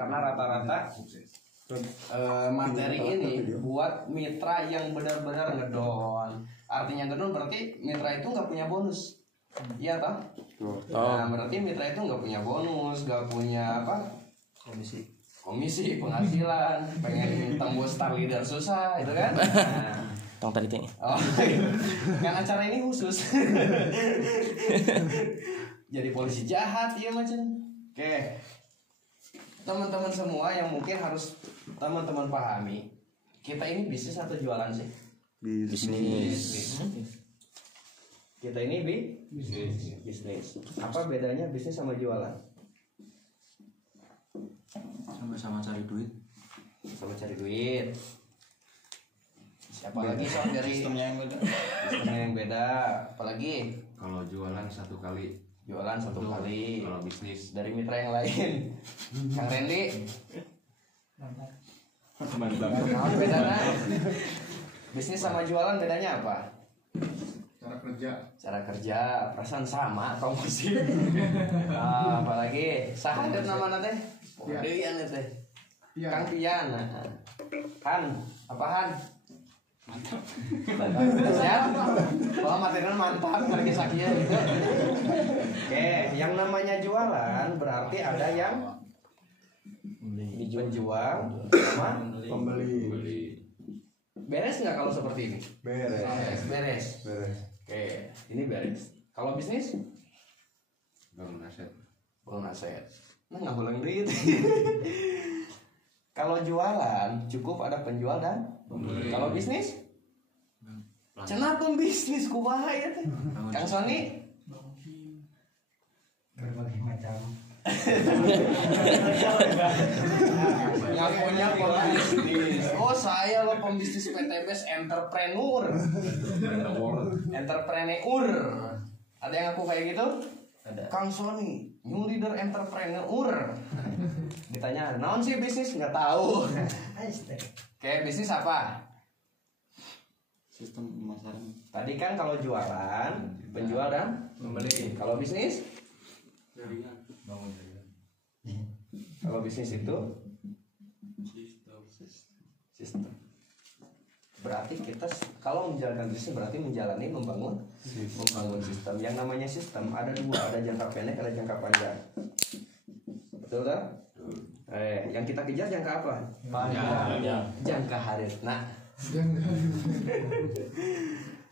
karena rata-rata materi ini buat mitra yang benar-benar ngedon. Artinya ngedon berarti mitra itu nggak punya bonus. Iya toh? Nah, berarti mitra itu nggak punya bonus, nggak punya apa? Komisi penghasilan, pengen tembus star leader susah, itu kan? Nah, Tong tadi teh. oh, kan acara ini khusus. Jadi polisi jahat ya macam. Oke. Teman-teman semua yang mungkin harus teman-teman pahami, kita ini bisnis atau jualan sih? Bisnis. Kita ini bisnis. Apa bedanya bisnis sama jualan? Sama-sama cari duit. Sama cari duit. Siapa lagi soal dari Sistemnya yang beda. Apalagi Kalau jualan satu kali, jualan satu kali. kalau bisnis Dari mitra yang lain. Kang Randy. Mantap. Apa bedanya? Bisnis sama jualan bedanya apa? Cara kerja, perasaan sama atau masih? Apalagi sahadat nama teh? Pian teh. Kang Pian. Han, apa Han? Mantap. Siap? Oh, material mantap, lagi sakitnya gitu. Oke, yang namanya jualan berarti ada yang penjual sama Pembeli. beres nggak kalau seperti ini? Beres. Oke, ini beres. Kalau bisnis? bangun aset. Bangun aset. Nah, nggak boleh duit. Kalau jualan cukup ada penjual dan Pembeli. kalau bisnis? Cenah pembisnis kumaha ya teh? Kang Sony? Berbagai macam. Ngakunya pembisnis. Oh, saya loh pembisnis PTBS entrepreneur. Entrepreneur. Ada yang aku kayak gitu? Ada. Kang Sony, new leader entrepreneur. Ditanya, naon sih bisnis? Nggak tahu. Kayak bisnis apa? Sistem pemasaran. Tadi kan kalau jualan, penjual dan pembeli. Kalau bisnis? Kalau bisnis itu sistem. Berarti kita kalau menjalankan bisnis berarti membangun sistem. Yang namanya sistem ada dua, ada jangka pendek, ada jangka panjang. Betul kan? Yang kita kejar jangka apa? Panjang. Jangka harif. Nah,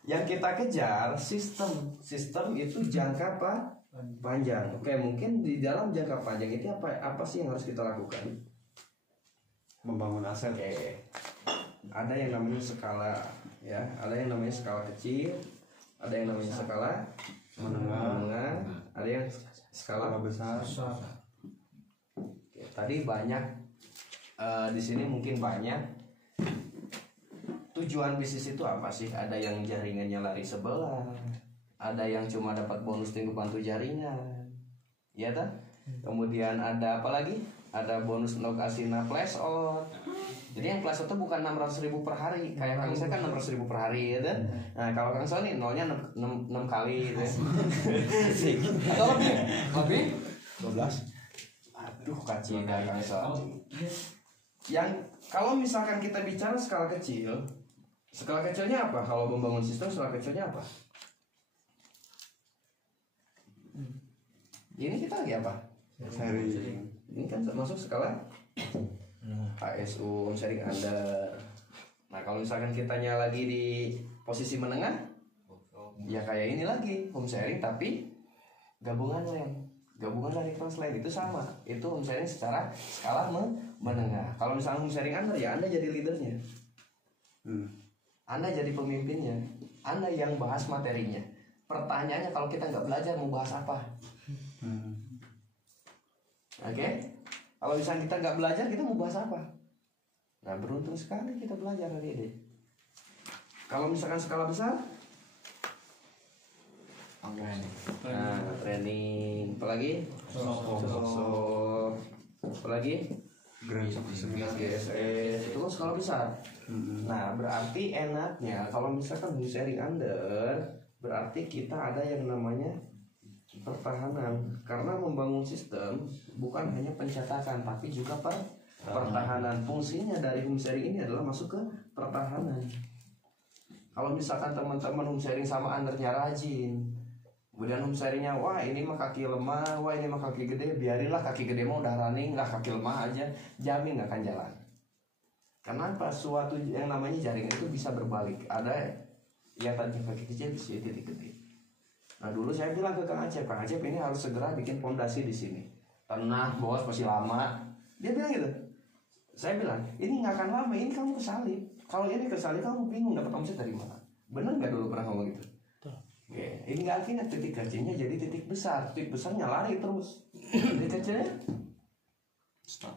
yang kita kejar sistem itu jangka apa? Panjang. Oke, mungkin di dalam jangka panjang itu apa sih yang harus kita lakukan? Membangun aset. Oke. Ada yang namanya skala ya, ada yang namanya skala kecil, ada yang namanya skala menengah, ada yang skala besar. Oke, tadi banyak di sini mungkin banyak tujuan bisnis itu apa sih? Ada yang jaringannya lari sebelah, ada yang cuma dapat bonus tinggal bantu jaringan, ya kan? Kemudian ada apa lagi? Ada bonus lokasina flash out. Jadi yang flash out itu bukan 600.000 per hari. Kayak Kang saya kan 600.000 per hari ya kan? Nah kalau Kang Sony nolnya 6 kali gitu ya. Atau lebih 12. Aduh kacil Kang Sony. Yang kalau misalkan kita bicara skala kecilnya apa? Kalau membangun sistem skala kecilnya apa? Ini kita lagi apa? Sharing. Ini kan masuk skala HSU, home sharing under. Nah kalau misalkan kitanya lagi di posisi menengah, ya kayak ini lagi home sharing tapi gabungan dari kelas lain itu sama. Itu home sharing secara skala menengah. Kalau misalnya home sharing under ya Anda jadi leadernya, Anda jadi pemimpinnya, Anda yang bahas materinya. Pertanyaannya kalau kita nggak belajar mau bahas apa? Oke? Kalau misalnya kita nggak belajar, kita mau bahas apa? Nah, beruntung sekali kita belajar hari ini. Kalau misalkan skala besar, nah, training, apalagi? Apalagi? GSS, itu kan skala besar. Nah, berarti enaknya kalau misalkan sharing under, berarti kita ada yang namanya pertahanan. Karena membangun sistem bukan hanya pencetakan tapi juga pertahanan. Fungsinya dari home sharing ini adalah masuk ke pertahanan. Kalau misalkan teman-teman home sharing sama undernya rajin, kemudian home sharingnya, wah ini mah kaki lemah, wah ini mah kaki gede, biarinlah kaki gede mah udah running lah, kaki lemah aja, jamin gak akan jalan. Kenapa? Suatu yang namanya jaringan itu bisa berbalik. Ada yang tadi kaki kecil bisa titik gede. Nah dulu saya bilang ke Kang Acep ini harus segera bikin fondasi di sini. Tenang bos, masih lama. Dia bilang gitu. Saya bilang ini nggak akan lama, ini kamu kesalip. Kalau ini kesalip kamu bingung dapat omset dari mana. Bener nggak dulu pernah ngomong gitu? Oke, ini nggak akhirnya titik kecilnya jadi titik besarnya lari terus. Titik kecilnya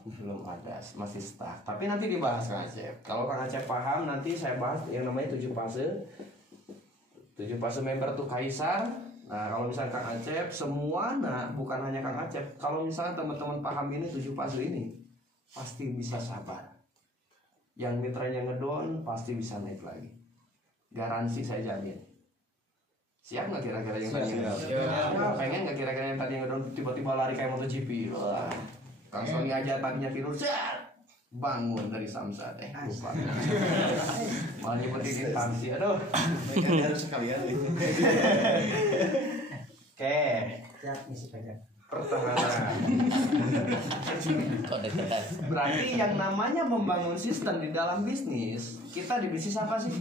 belum ada, masih stuck. Tapi nanti dibahas Kang Acep. Kalau Kang Acep paham nanti saya bahas yang namanya 7 fase. 7 fase member tuh kaisar. Nah kalau misalnya Kang Acep semua, nah bukan hanya Kang Acep. Kalau misalnya teman-teman paham ini 7 fase ini, pasti bisa sabar. Yang mitranya ngedown pasti bisa naik lagi. Garansi saya jamin. Siap nggak kira-kira yang tadi? Siap. Pengen nggak kira-kira yang tadi yang ngedown tiba-tiba lari kayak MotoGP? Wah, Kang Sony aja tadinya tidur, bangun dari samsat, lupa. Malah nyebutin instansi, aduh. Harus sekalian. Oke. Siap misi pajak. Pertahanan. Berarti yang namanya membangun sistem di dalam bisnis, kita di bisnis apa sih?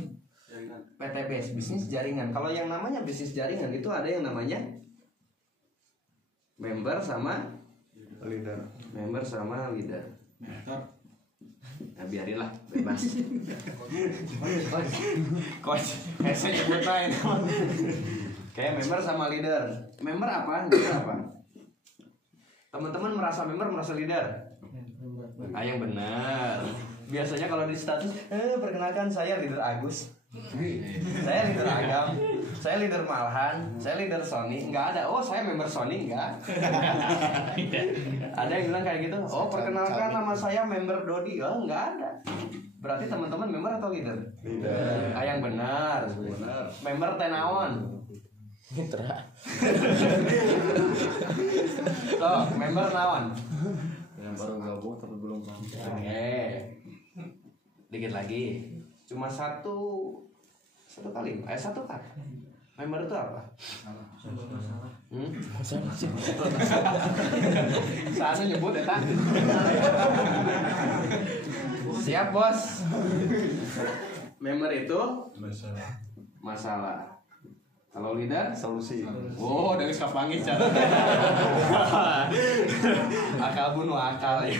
PTBS, bisnis jaringan. Kalau yang namanya bisnis jaringan itu ada yang namanya member sama leader. Member sama leader. Nah, biarinlah bebas. Coach, saya nyebut lain. Kayak member sama leader. Member apa? Leader apa? Teman-teman merasa member, merasa leader? Ah, yang benar. Biasanya kalau di status, perkenalkan saya leader Agus. Saya leader Agam, saya leader Malhan, saya leader Sony. Enggak ada. Oh, saya member Sony, enggak. Ada yang bilang kayak gitu. Oh, perkenalkan nama saya member Dodi. Oh, enggak ada. Berarti teman-teman member atau leader? Leader. Ah, yang benar. Member tenawan. Mitra. Tuh, member nawan. Yang baru gabung tapi belum paham. Oke. Dikit lagi. Cuma satu kali, satu kata. Member itu apa? Sana nyebut ya tak? Siap bos. Member itu masalah. Kalau leader Solusi. oh dari kapangi cara. Akal bunuh akal ya.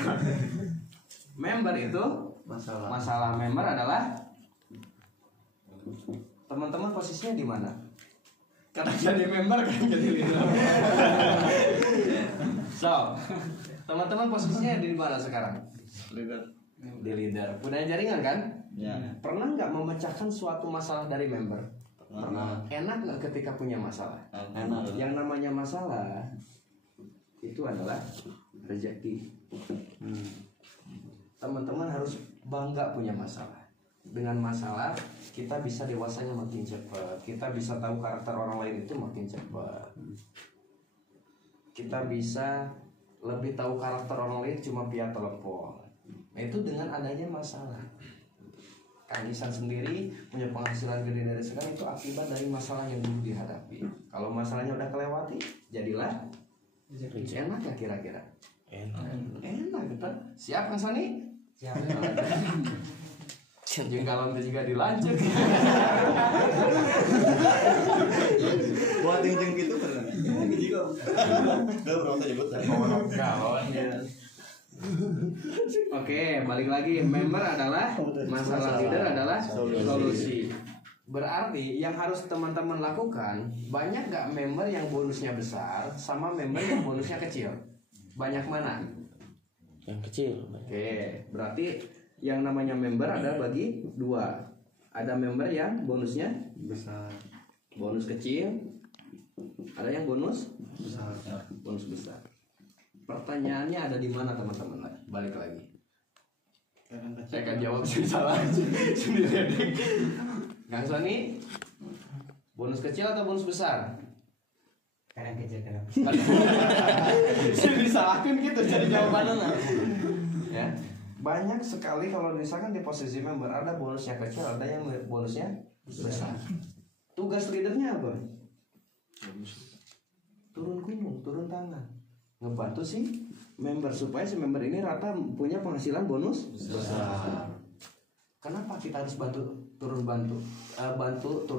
Member itu masalah member adalah teman-teman posisinya di mana? Karena jadi member kan jadi leader. So, teman-teman posisinya di mana sekarang? Leader. Di leader. Punya jaringan kan? Ya. Pernah nggak memecahkan suatu masalah dari member? Pernah. Enak nggak ketika punya masalah? Enak. Yang namanya masalah itu adalah rezeki. Teman-teman harus bangga punya masalah. Dengan masalah kita bisa dewasanya makin cepat. Kita bisa tahu karakter orang lain itu makin cepat. Kita bisa lebih tahu karakter orang lain cuma via telepon. Nah, itu dengan adanya masalah. Kang Isan sendiri punya penghasilan gede dari sekarang itu akibat dari masalah yang dulu dihadapi. Kalau masalahnya udah kelewati, jadilah enak ya kira-kira. Enak betul. Siap Kang Sony? Siap. Jengkalan itu juga dilanjut. Buat jeng gitu pernah. Juga. Udah berapa nyebut? Galon ya. Oke, balik lagi. Member adalah masalah, leader adalah solusi. Berarti yang harus teman-teman lakukan, banyak gak member yang bonusnya besar sama member yang bonusnya kecil? Banyak mana? Yang kecil. Oke, berarti yang namanya member ada bagi dua. Ada member yang bonusnya Besar. bonus kecil, ada yang bonus Besar. bonus besar. Pertanyaannya ada di mana teman-teman? Balik lagi. Saya akan jawab salah sendiri. Kang Sony, bonus kecil atau bonus besar? Kadang kecil kenapa? Saya disalahkan gitu jadi jawabannya. Ya. Banyak sekali kalau misalkan di posisi member ada bonusnya kecil, ada yang bonusnya besar. Tugas leadernya apa? Turun gunung, turun tangan, ngebantu si member supaya si member ini rata punya penghasilan bonus besar. Kenapa kita harus bantu turun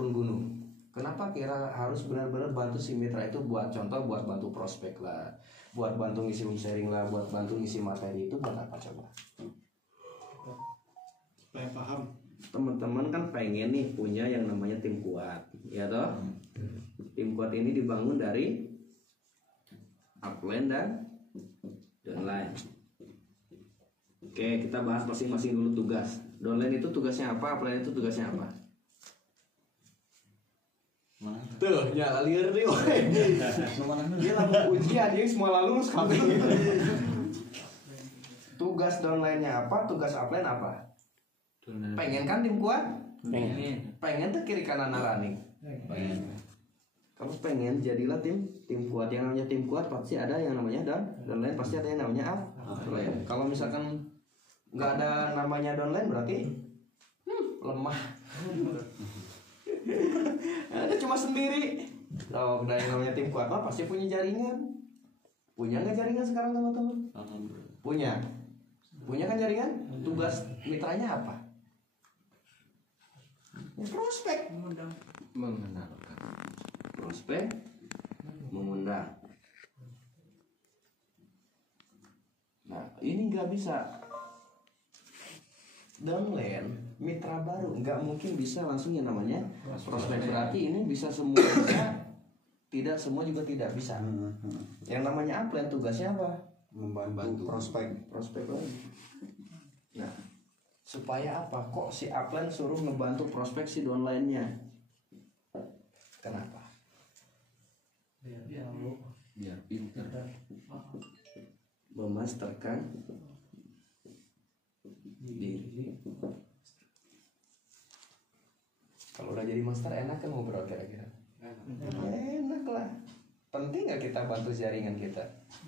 gunung? Kenapa kira harus benar-benar bantu si mitra itu buat contoh buat bantu prospek lah, buat bantu ngisi room sharing lah, buat bantu ngisi materi itu buat apa coba? Supaya paham. Teman-teman kan pengen nih punya yang namanya tim kuat, ya toh? Tim kuat ini dibangun dari upline dan downline. Oke, kita bahas masing-masing dulu tugas. Downline itu tugasnya apa? Upline itu tugasnya apa? Tuh, ya liar nih, woy. Dia lalu ujian, dia semua lulus kami. Tugas downline-nya apa? Tugas upline apa? Pengen kan tim kuat? Pengen tuh kiri kanan running. Kamu pengen jadilah tim kuat. Yang namanya tim kuat pasti ada yang namanya downline, pasti ada yang namanya upline. Kalau misalkan nggak ada namanya downline berarti lemah. Ada cuma sendiri. Kalau udah yang namanya tim kuat mah pasti punya jaringan. Punya nggak jaringan sekarang teman-teman? Punya. Punya kan jaringan? Tugas mitranya apa? Ya, prospek. Mengenalkan. Prospek mengundang. Nah, ini nggak bisa downline mitra baru, nggak mungkin bisa langsung yang namanya prospek. Berarti ini bisa semua bisa, tidak semua juga tidak bisa. Yang namanya upline tugasnya apa? Membantu prospek. Prospek lagi. Nah, supaya apa? Kok si upline suruh ngebantu prospek si downline-nya? Kenapa? Biar pinter. Memasterkan diri. Kalau udah jadi master enak kan ngobrol kira-kira? Enak lah. Penting nggak kita bantu jaringan kita?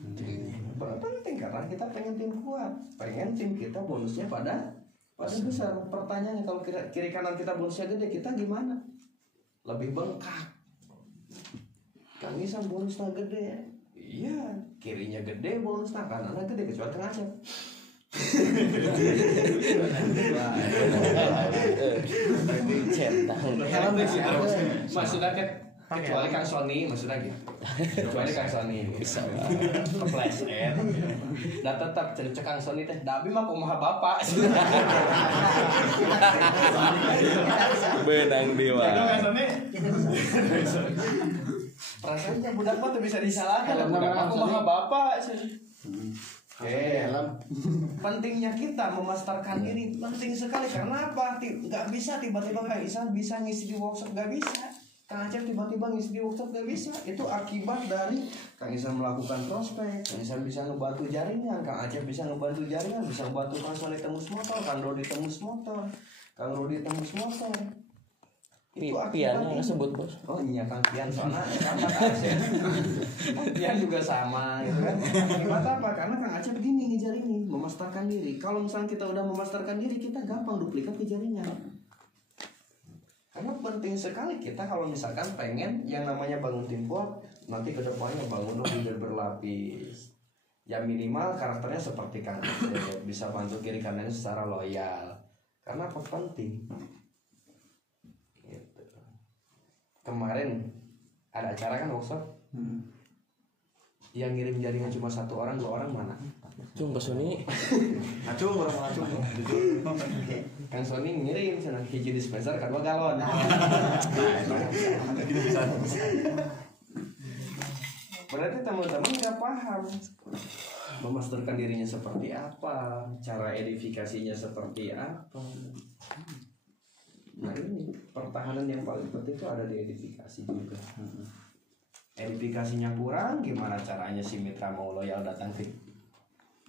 Penting karena kita pengen tim kuat, pengen tim kita bonusnya pada besar. Pertanyaannya kalau kiri kanan kita bonusnya gede, kita gimana? Lebih bengkak. Kang Isan bonusnya gede ya? Iya, kirinya gede bonusnya, kanannya gede kecuali Kang Acep. Maksudnya kan kecuali Kang Sony, maksudnya gitu. Kecuali Kang Sony bisa kepleset. Nah tetap cek Kang Sony teh, tapi mah kumaha bapak. Benang dewa. Kang Sony. Perasaannya budak mah tuh bisa disalahkan. Budak mah kumaha bapak. Pentingnya kita memasterkan diri penting sekali. Karena apa? Nggak bisa tiba-tiba Kang Isan bisa ngisi di workshop, nggak bisa. Kang Acep tiba-tiba ngisi di workshop, nggak bisa. Itu akibat dari Kang Isan melakukan prospek, Kang Isan bisa ngebantu jaringan, Kang Acep bisa ngebantu jaringan, bisa ngebantu Kang Sony tembus motor, Kang Rodi tembus motor, Kang Rodi tembus motor. Itu Piannya nggak sebut bos. Oh iya Kang Pian soalnya Kang Acep. Kang Pian juga sama gitu kan. Akibat apa? Karena Kang Acep begini ngejaringin, memasterkan diri. Kalau misalnya kita udah memasterkan diri, kita gampang duplikat ke jaringan. Karena penting sekali kita kalau misalkan pengen yang namanya bangun tim kuat, nanti kedepannya bangun leader berlapis. Ya minimal karakternya seperti Kang Acep, bisa bantu kiri kanannya secara loyal. Karena apa penting? Kemarin ada acara kan workshop, yang ngirim jaringan cuma 1 orang 2 orang mana? Cung Bos Sony. Acung orang acung. Kang Sony ngirim sana hiji dispenser kedua galon. Berarti teman-teman nggak paham memasterkan dirinya seperti apa, cara edifikasinya seperti apa. Nah ini pertahanan yang paling penting itu ada di edifikasi juga. Edifikasinya kurang, gimana caranya si mitra mau loyal datang ke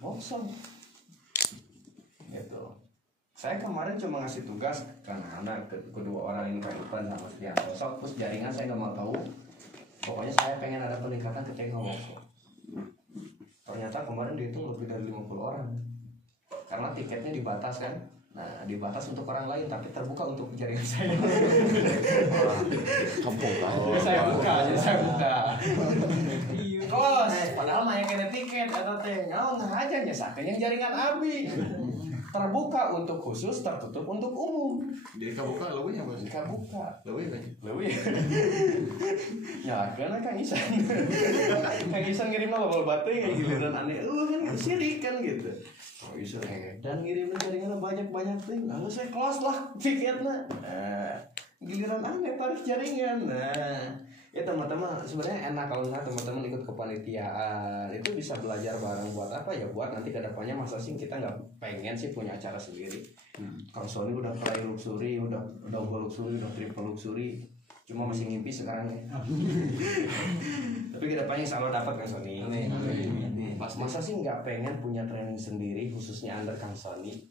workshop? Gitu. Saya kemarin cuma ngasih tugas karena kedua orang ini Kak Ipan sama Setianto. Sok terus jaringan saya nggak mau tahu Pokoknya saya pengen ada peningkatan ketika workshop. Ternyata kemarin dihitung lebih dari 50 orang. Karena tiketnya dibatas kan. Nah, dibatas untuk orang lain tapi terbuka untuk jaringan saya. Kampung kan. Saya buka. Kos, padahal mah yang kena tiket eta teh. Naon aja nya sakeun yang jaringan abi. Terbuka untuk khusus, tertutup untuk umum. Jadi kabuka leuwih apa sih? Kabuka. Leuwih kan. Leuwih. Ya, karena Kang Isan. Kang Isan ngirimna lobol batu kayak giliran aneh. Kan sirik kan gitu. Oh, Isan dan ngirimna jaringan banyak-banyak tuh. Lalu saya close lah tiketnya. Nah, giliran aneh tarik jaringan. Nah, ya teman-teman sebenarnya enak kalau teman-teman ikut kepanitiaan itu bisa belajar bareng buat apa ya, buat nanti kedepannya masa sih kita nggak pengen sih punya acara sendiri. Kalau Sony udah play luxury, udah double luxury, udah triple luxury, cuma masih mimpi sekarang ya. Tapi kedepannya selalu dapat kan Sony. Masa sih nggak pengen punya training sendiri khususnya under Kang Sony.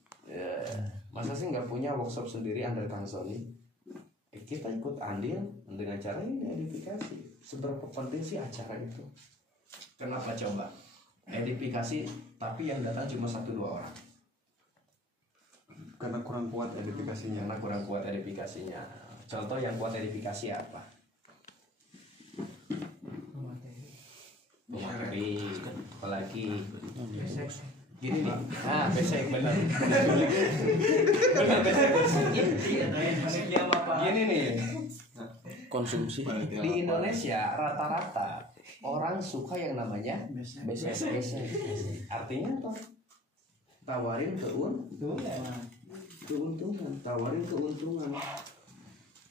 Masa sih nggak punya workshop sendiri under Kang Sony. Kita ikut andil dengan cara ini edifikasi. Seberapa penting sih acara itu? Kenapa coba? Edifikasi tapi yang datang cuma 1-2 orang. Karena kurang kuat edifikasinya. Karena kurang kuat edifikasinya. Contoh yang kuat edifikasi apa? Materi. Apalagi gini nih. Ah, besek benar. Benar besek. Gini nih. Konsumsi. Di Indonesia rata-rata orang suka yang namanya besek. Artinya apa? Tawarin keuntungan, tawarin keuntungan.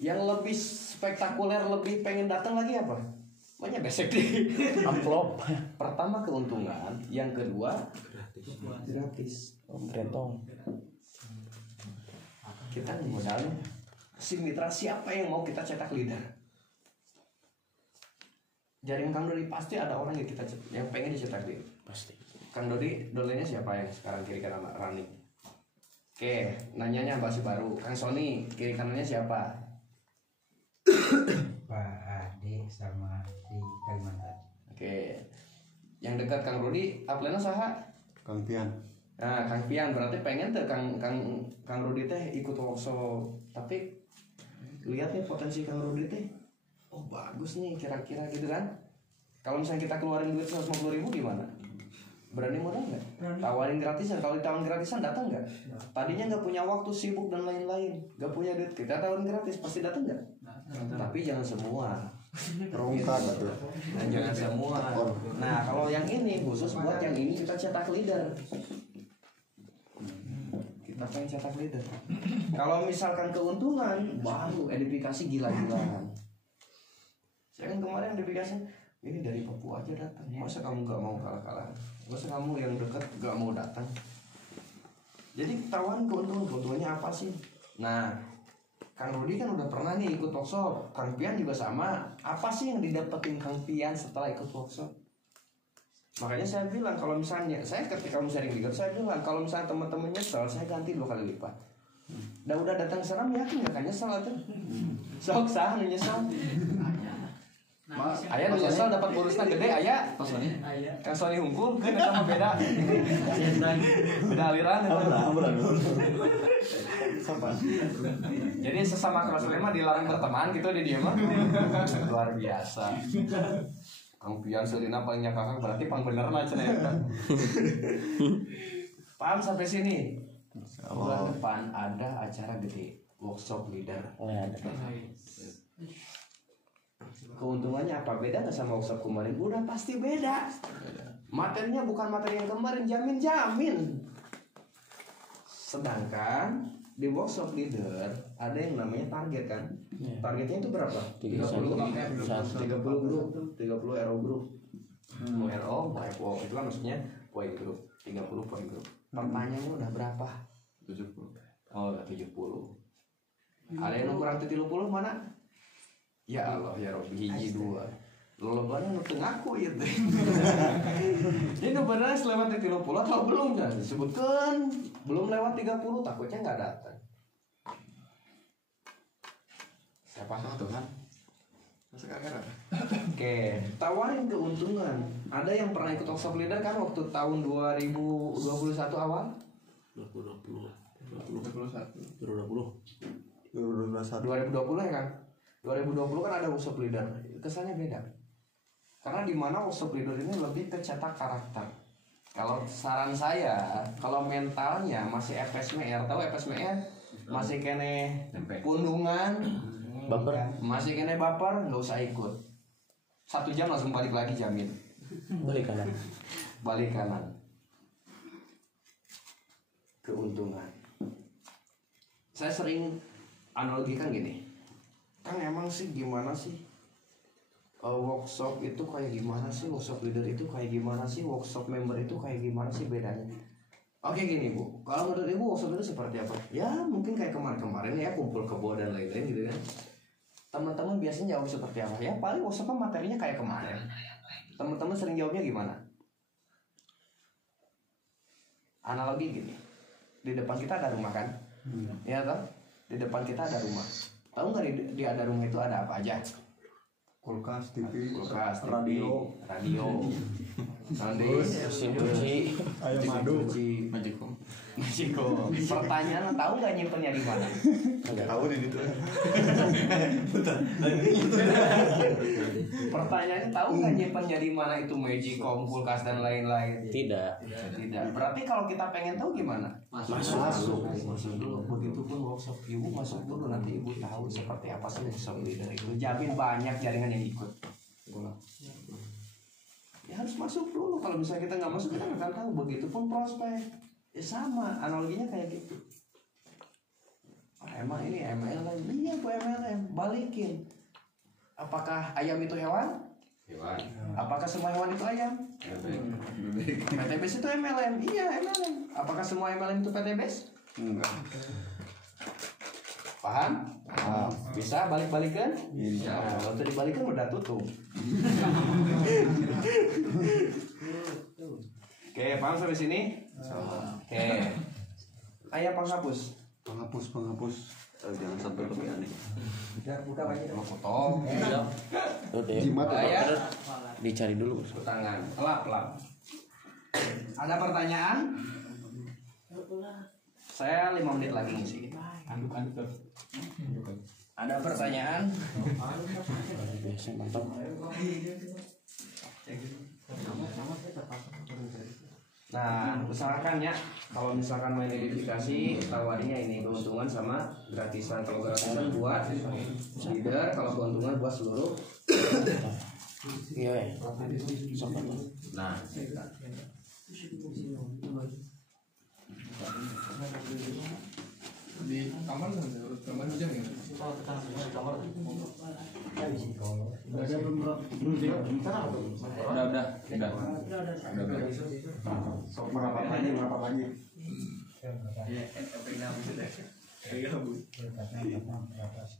Yang lebih spektakuler, lebih pengen datang lagi apa? Banyak besek di Amplop. Pertama keuntungan, yang kedua gratis. Rentong. Kita modalnya si mitra siapa yang mau kita cetak leader? Jaring Kang Dodi pasti ada orang yang kita yang pengen dicetak leader. Pasti. Kang Dodi dolennya siapa yang sekarang kiri kanan running? Oke, nanyanya masih baru. Kang Sony kiri kanannya siapa? Pak Ade sama di Kalimantan. Oke, yang dekat Kang Rudi, aplena saha? Kang Pian. Nah, Kang Pian berarti pengen tuh Kang Rudi teh ikut workshop, tapi lihat nih potensi Kang Rudi teh, oh bagus nih kira-kira gitu kan? Kalau misalnya kita keluarin duit 150.000 gimana? Berani modal nggak? Tawarin gratisan, kalau ditawarin gratisan datang nggak? Tadinya nggak punya waktu, sibuk dan lain-lain, nggak punya duit, kita tawarin gratis pasti datang nggak? Tapi jangan semua. Rongkak gitu. Nah, jangan semua. Nah, kalau yang ini khusus buat yang ini kita cetak leader. Kita pengen cetak leader. Kalau misalkan keuntungan, baru edifikasi gila-gilaan. Saya kan kemarin edifikasi ini dari Papua aja datang. Masa kamu gak mau kalah-kalah? Masa kamu yang dekat gak mau datang? Jadi tawaran keuntungannya apa sih? Nah, Kang Rudi kan udah pernah nih ikut workshop. Kang Pian juga sama. Apa sih yang didapetin Kang Pian setelah ikut workshop? Makanya saya bilang kalau misalnya saya ketika kamu sharing leader, saya bilang kalau misalnya teman-teman nyesel, saya ganti 2 kali lipat. Udah datang seram yakin gak kan nyesel atau? Sok sah nu nyesel. Ayah nu nyesel dapat bonusnya gede, ayah. Kang Sony hungkul, kan eta mah beda. Beda aliran. Jadi sesama kelas 5 dilarang berteman gitu di dia mah. Luar biasa. Kang Pian Selina paling nyakakang berarti pang bener mah cenah eta. Paham sampai sini? Bulan depan ada acara gede, workshop leader. Keuntungannya apa? Beda nggak sama workshop kemarin? Udah pasti beda. Materinya bukan materi yang kemarin, jamin. Sedangkan di workshop leader ada yang namanya target kan? Targetnya itu berapa? 30 grup, 30 RO grup. Mau RO, mau FO, itu kan maksudnya poin grup, 30 poin grup. Pertanyaannya udah berapa? 70. Oh, udah 70. Ada yang kurang 70 mana? Ya Allah, ya Rabbi, hiji 2. Lolobana nu teu ngaku ieu teh. Ini beneran lewat 30 atau belum kan? Disebutkan belum lewat 30, takutnya nggak datang. Siapa Tuhan? Oke, tawarin keuntungan. Ada yang pernah ikut workshop leader kan waktu tahun 2021 awal? 2020 ya kan? 2020 kan ada workshop leader. Kesannya beda. Karena di mana workshop leader ini lebih ke cetak karakter. Kalau saran saya, kalau mentalnya masih FSMR, tahu FSMR? Masih kene pundungan, Baper. masih kene baper, nggak usah ikut. 1 jam langsung balik lagi jamin. Balik kanan. Balik kanan. Keuntungan. Saya sering analogikan gini. Kan emang sih gimana sih? Workshop itu kayak gimana sih? Workshop leader itu kayak gimana sih? Workshop member itu kayak gimana sih bedanya? Oke gini Bu, kalau menurut Ibu workshop itu seperti apa? Ya mungkin kayak kemarin-kemarin ya kumpul kebo dan lain-lain gitu kan. Teman-teman biasanya jawab seperti apa? Ya paling workshopnya materinya kayak kemarin. Teman-teman sering jawabnya gimana? Analogi gini, di depan kita ada rumah kan? Ya toh? Di depan kita ada rumah. Tahu nggak di ada rumah itu ada apa aja? Kulkas, TV, Kulkas, radio, radio, nanti Mesin cuci. ayam madu. Majikom. Majiko. Pertanyaan, tahu nggak nyimpennya di mana? Tahu deh itu. Pertanyaannya, tahu nggak nyimpennya di mana itu Magicom, kulkas dan lain-lain? Tidak. Tidak. Berarti kalau kita pengen tahu gimana? Masuk dulu. Begitupun workshop ibu masuk dulu, nanti ibu tahu seperti apa sih workshop leader itu. Jamin banyak jaringan yang ikut. Ya harus masuk dulu. Kalau misalnya kita nggak masuk, kita nggak akan tahu. Begitupun prospek. Ya sama, analoginya kayak gitu. Emang ini MLM? Iya bu MLM. Balikin. Apakah ayam itu hewan? Hewan. Apakah semua hewan itu ayam? PTBS itu MLM? Iya MLM. Apakah semua MLM itu PTBS? Enggak. Paham? Bisa balik-balikan? Iya. Nah, kalau itu dibalikan udah tutup. Oke, paham sampai sini? Oke. Ayah penghapus. Penghapus. Jangan sampai lebih aneh. Buka aja. Mau potong. Udah. Jimat ya. Ayah, Dicari dulu. tangan. Lap. Ada pertanyaan? Saya 5 menit lagi ngisi. Ada pertanyaan? Biasa mantap. Nah, usahakan ya kalau misalkan main edifikasi tawarnya ini keuntungan sama gratisan. Kalau gratisan buat leader, kalau keuntungan buat seluruh. Iya. Sopan. Nah, di kamar aja nih. Udah. Merapat lagi.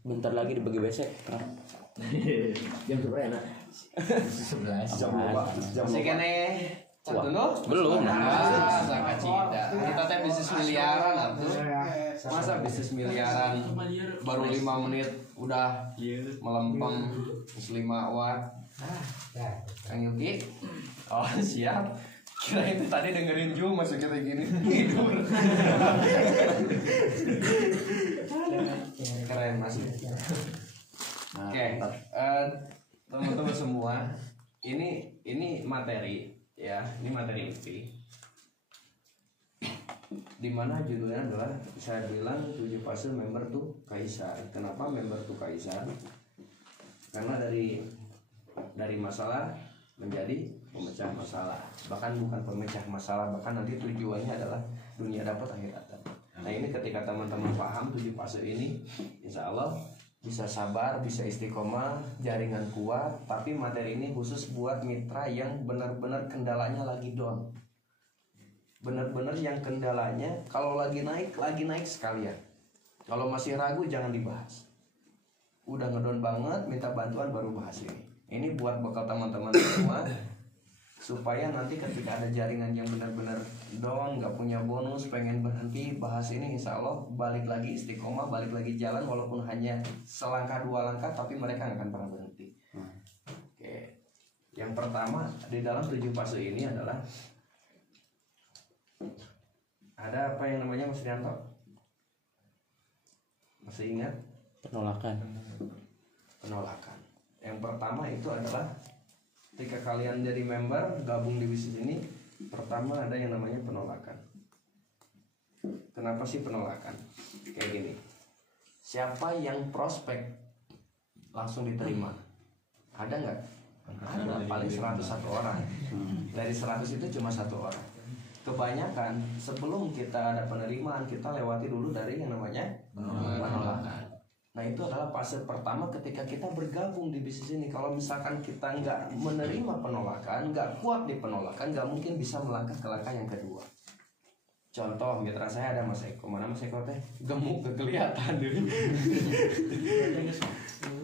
Bentar lagi dibagi besek. Jam berapa enak? 11. masih kene cat dulu? Belum. Sangat cinta. Kita teh bisnis miliaran atuh. Masa bisnis miliaran baru 5 menit udah melempem 5 watt. Kang Yuki. Oh, siap. Kira itu tadi dengerin Ju masuk kita gini tidur. Keren Mas. Oke, teman-teman semua, ini materi ya, ini materi UPI. Dimana judulnya adalah saya bilang 7 fase member tuh kaisar. Kenapa member tuh kaisar? Karena dari masalah menjadi pemecah masalah, bahkan bukan pemecah masalah, bahkan nanti tujuannya adalah dunia dapat akhirat. Nah ini ketika teman-teman paham 7 fase ini, insya Allah bisa sabar, bisa istiqomah, jaringan kuat. Tapi materi ini khusus buat mitra yang benar-benar kendalanya lagi down, benar-benar yang kendalanya kalau lagi naik sekalian. Kalau masih ragu jangan dibahas. Udah ngedon banget, minta bantuan baru bahas ini. Ini buat bekal teman-teman semua supaya nanti ketika ada jaringan yang benar-benar down, nggak punya bonus, pengen berhenti, bahas ini insya Allah balik lagi istiqomah, balik lagi jalan walaupun hanya selangkah 2 langkah, tapi mereka nggak akan pernah berhenti. Yang pertama di dalam 7 fase ini adalah ada apa yang namanya Mas Rianto? Masih ingat? Penolakan. Penolakan. Yang pertama itu adalah ketika kalian jadi member gabung di bisnis ini, pertama ada yang namanya penolakan. Kenapa sih penolakan? Kayak gini. Siapa yang prospek langsung diterima? Ada nggak? Ada, paling 101 orang. Dari 100 itu cuma 1 orang. Kebanyakan sebelum kita ada penerimaan, kita lewati dulu dari yang namanya penolakan. Nah itu adalah fase pertama ketika kita bergabung di bisnis ini. Kalau misalkan kita nggak menerima penolakan, nggak kuat di penolakan, nggak mungkin bisa melangkah ke langkah yang kedua. Contoh mitra saya ada Mas Eko. Mana Mas Eko teh? Gemuk gak kelihatan dulu.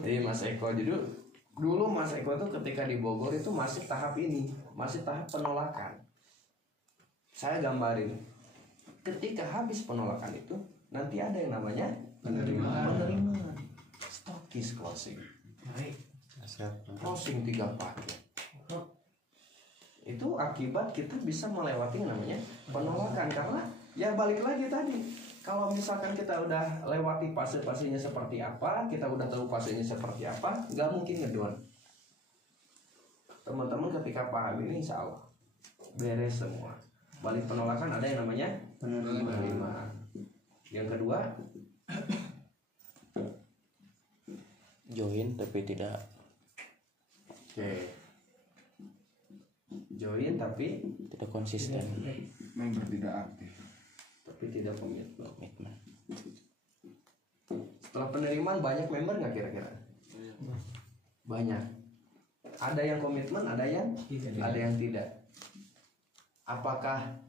Jadi Mas Eko dulu Mas Eko tuh ketika di Bogor itu masih tahap ini, masih tahap penolakan. Saya gambarin. Ketika habis penolakan itu, nanti ada yang namanya penerimaan. Stokis closing. Closing 3 paket. Itu akibat kita bisa melewati yang namanya penolakan. Karena ya balik lagi tadi, kalau misalkan kita udah lewati fase-fasenya seperti apa, kita udah tahu fasenya seperti apa, nggak mungkin ngedon. Teman-teman ketika paham ini insya Allah beres semua. Balik penolakan ada yang namanya penerimaan. Yang kedua Join tapi tidak. Oke. Join tapi Tidak konsisten. Member tidak aktif. tapi tidak komitmen. Komitmen. Setelah penerimaan banyak member nggak kira-kira? Banyak. Ada yang komitmen, ada yang tidak. Apakah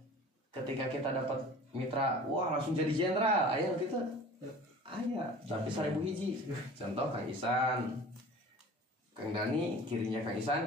ketika kita dapat mitra, wah langsung jadi jenderal? Ayah waktu itu? Ayah, tapi 1000 hiji. Contoh Kang Isan, Kang Dani, kirinya Kang Isan,